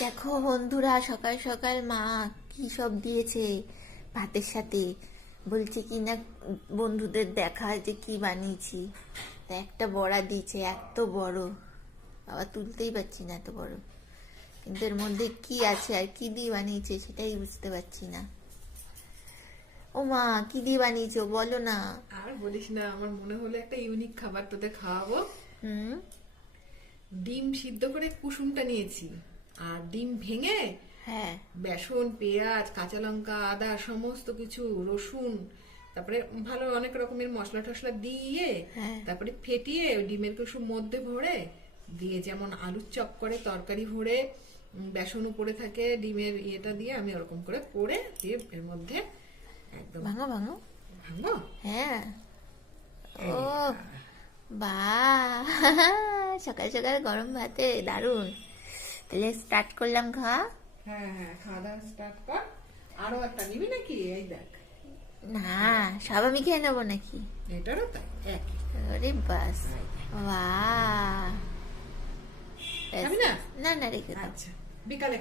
দেখো বন্ধুরা, সকাল সকাল মা কি সব দিয়েছে ভাতের সাথে। বলছে কি না বন্ধুদের দেখা যে কি বানিয়েছি। তা একটা বড়া দিয়েছে, এত বড়, বাবা তুলতেই পারছি না এত বড়। কিন্তু এর মধ্যে কি আছে আর কি দিয়ে বানিয়েছে সেটাই বুঝতে পারছি না। ও মা, কি দিয়ে বানিয়েছো বলো না। আর বলিস না, আমার মনে হলো একটা ইউনিক খাবার তোদের খাওয়াবো। হুম। ডিম সিদ্ধ করে কুসুমটা নিয়েছি, আর ডিম ভেঙে হ্যাঁ। বেসন, পেঁয়াজ, কাঁচা লঙ্কা, আদা, সমস্ত কিছু, রসুন, তারপরে ভালো অনেক রকমের মশলা টশলা দিয়ে হ্যাঁ। তারপরে ফেটিয়ে ওই ডিমের কুসুম মধ্যে ভরে দিয়ে, যেমন আলুর চপ করে তরকারি ভরে বেসন উপরে থাকে, ডিমের ইয়েটা দিয়ে আমি ওরকম করে করে দিয়ে এর মধ্যে একদম ভাঙো ভাঙো। ভাঙবো। হ্যাঁ। এই, ও বাহ, সকাল সকাল গরম ভাতে দারুণ। তাহলে স্টার্ট করলাম খাওয়া। হ্যাঁ হ্যাঁ, খাওয়া দাওয়া স্টার্ট কর। আরো একটা নিবি নাকি? এই দেখ, না, সব আমি খেয়ে নেবো নাকি? এটারও তাই একই। আরে বাস, বাহ। খাবি না? না না, রেখে দাও। আচ্ছা, বিকালে